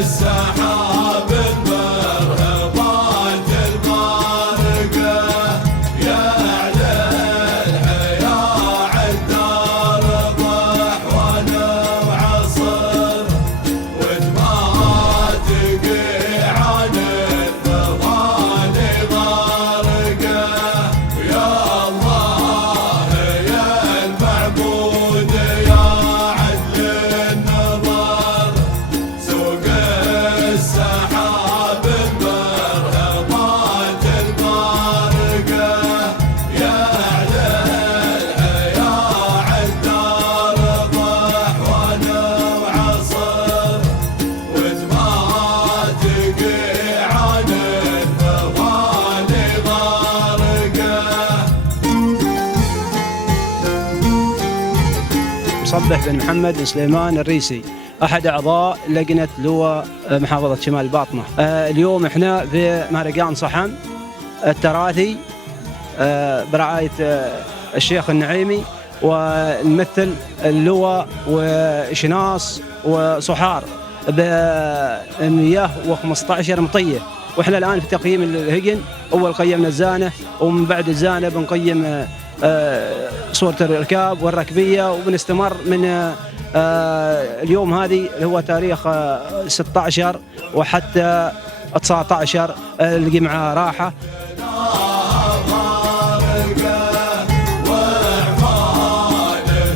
السحاب المرهبات البارقة يعلى الحياة عند الربح ونوعصر وما تقي عن الثوان غارقة يا الله يا المعبود يا عدل النظر سوق السحاب المرهبات البارقة يعلى الحياة عند الربح ونوعصر وما تقي عن الثوان غارقة. مصبح بن محمد بن سليمان الريسي، أحد أعضاء لجنة لواء محافظة شمال الباطنة. اليوم إحنا في مهرجان صحن التراثي برعاية الشيخ النعيمي، ونمثل اللواء وشناص وصحار ب 115 مطية. وإحنا الآن في تقييم الهجن. أول قيمنا الزانة، ومن بعد الزانة بنقيم صورة الركاب والركبية، وبنستمر من اليوم هذه اللي هو تاريخ 16 وحتى 19 الجمعة راحة.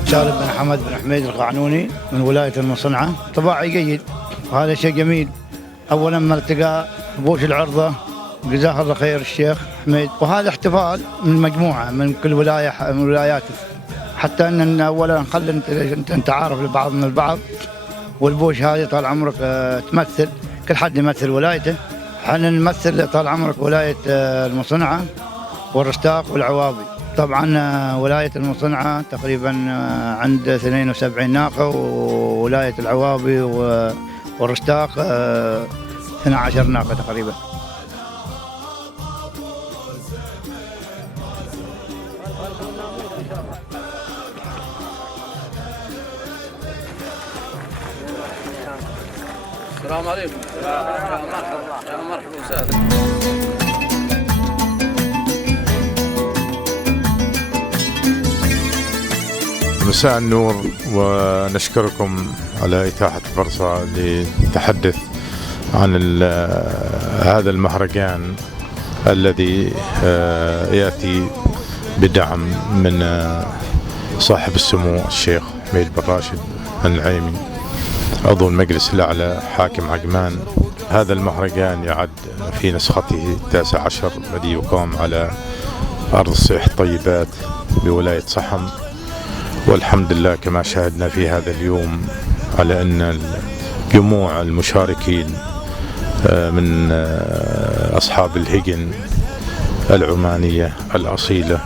سالم بن حمد بن حميد القعنوني من ولاية المصنعة. طباعي جيد وهذا شيء جميل. أولا ما التقى بوش العرضة جزاه الله خير الشيخ حميد، وهذا احتفال من مجموعة من كل ولاية من ولايات، حتى أن أولا نخلي أنت عارف لبعضنا البعض، والبوش هذه طال عمرك تمثل كل حد يمثل ولايته. احنا نمثل طال عمرك ولاية المصنعة والرستاق والعوابي. طبعا ولاية المصنعة تقريبا عند 72 ناقة، وولاية العوابي والرستاق 12 ناقة تقريبا. السلام عليكم. يا مرحبا وسهلا. مساء النور، ونشكركم على إتاحة الفرصة للتحدث عن هذا المهرجان الذي يأتي بدعم من صاحب السمو الشيخ حميد بن راشد النعيمي عضو المجلس الأعلى حاكم عجمان. هذا المهرجان يعد في نسخته 19 الذي يقام على أرض الصيح الطيبات بولاية صحن، والحمد لله كما شاهدنا في هذا اليوم على أن جموع المشاركين من أصحاب الهجن العمانية الأصيلة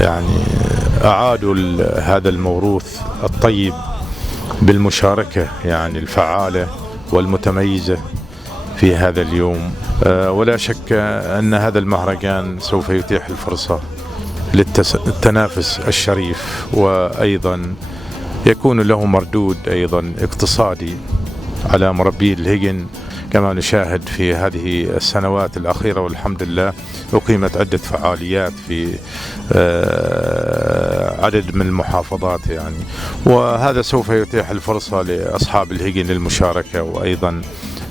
يعني أعادوا هذا الموروث الطيب بالمشاركة يعني الفعالة والمتميزة في هذا اليوم. ولا شك أن هذا المهرجان سوف يتيح الفرصة للتنافس الشريف، وأيضا يكون له مردود أيضا اقتصادي على مربي الهجن، كما نشاهد في هذه السنوات الأخيرة والحمد لله أقيمت عدة فعاليات في عدد من المحافظات يعني، وهذا سوف يتيح الفرصة لأصحاب الهجن للمشاركة، وأيضا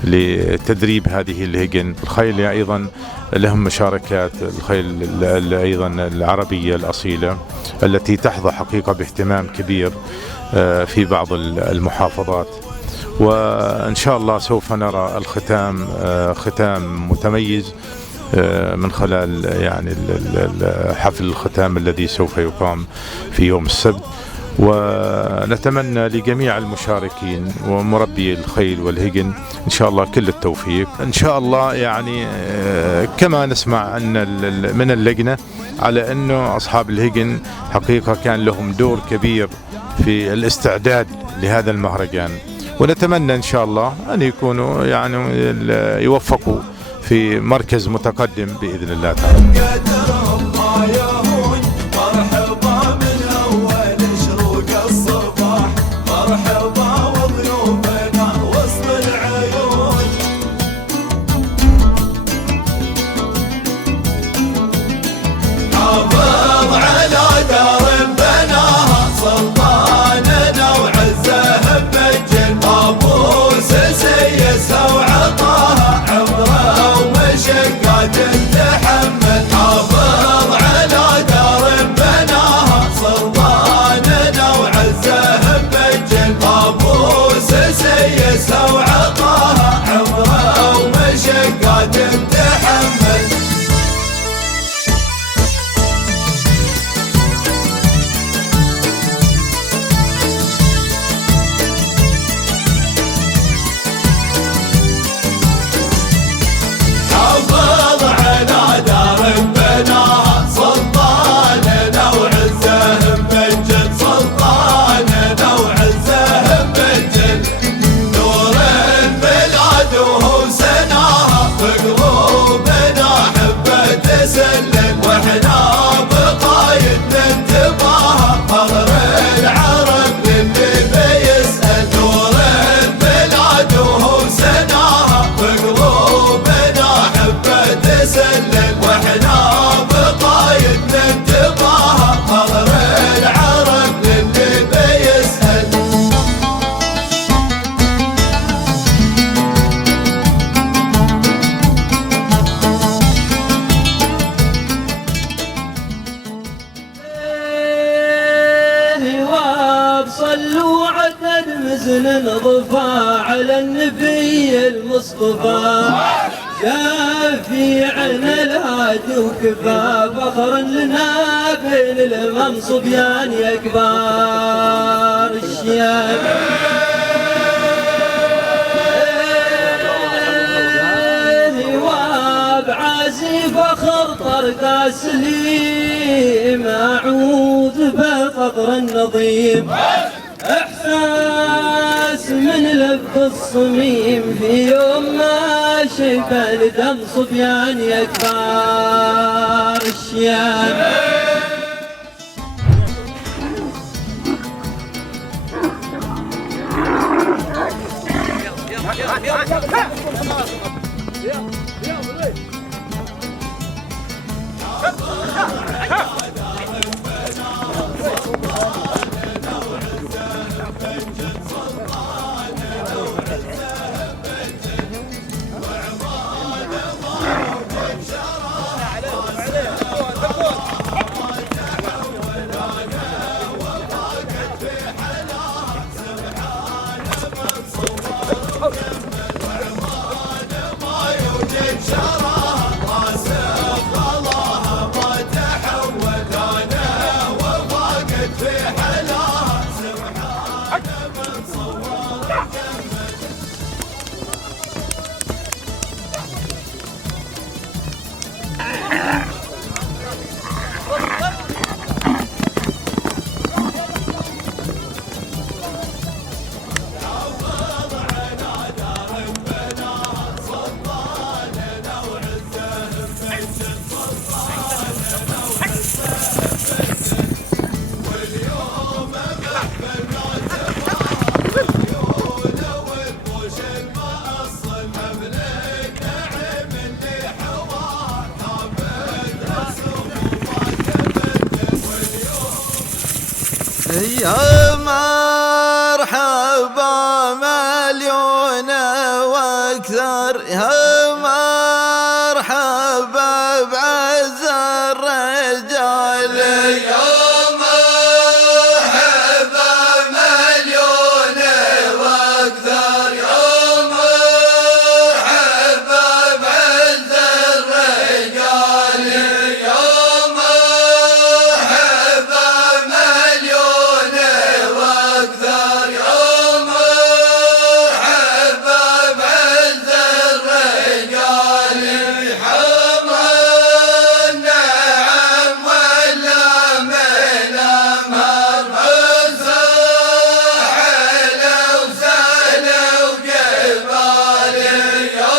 لتدريب هذه الهجن. الخيل أيضا لهم مشاركات، الخيل أيضا العربية الأصيلة التي تحظى حقيقة باهتمام كبير في بعض المحافظات، وإن شاء الله سوف نرى الختام ختام متميز من خلال يعني حفل الختام الذي سوف يقام في يوم السبت. ونتمنى لجميع المشاركين ومربي الخيل والهجن إن شاء الله كل التوفيق إن شاء الله. يعني كما نسمع أن من اللجنة على أنه أصحاب الهجن حقيقة كان لهم دور كبير في الاستعداد لهذا المهرجان، ونتمنى إن شاء الله أن يكونوا يعني يوفقوا في مركز متقدم بإذن الله تعالى. مرحبا وضيوفنا وسط العيون. على النبي المصطفى شافيعنا الهادي وكفى فخر لنا بين المنصبيان يا كبار الشياب فخر طرق سليم أعوذ بفخر النظيم إحساس من لب الصميم في يوم ما شف الدم صبيان يا كبار الشياب يا مرحبا مليون واكثر يا مرحبا بعز الرجال يا مرحبا مليون واكثر يا مرحبا بعز الرجال يا مرحبا مليون واكثر يا مرحبا بعز الرجال حمى النعم ولا من امهر ساحل وسهل وجبال يا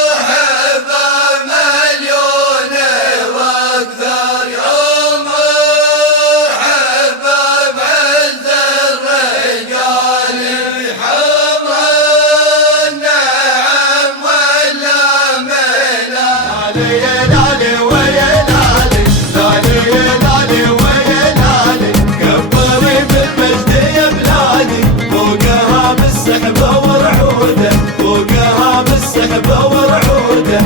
مرحبا مليون واكثر يا مرحبا بعز الرجال حمى النعم ولا من لالي لالي ويا لالي لالي لالي ويا لالي كبري بالمجد يا بلادي فوقها بالسحبة ورعودة فوقها بالسحبة ورعودة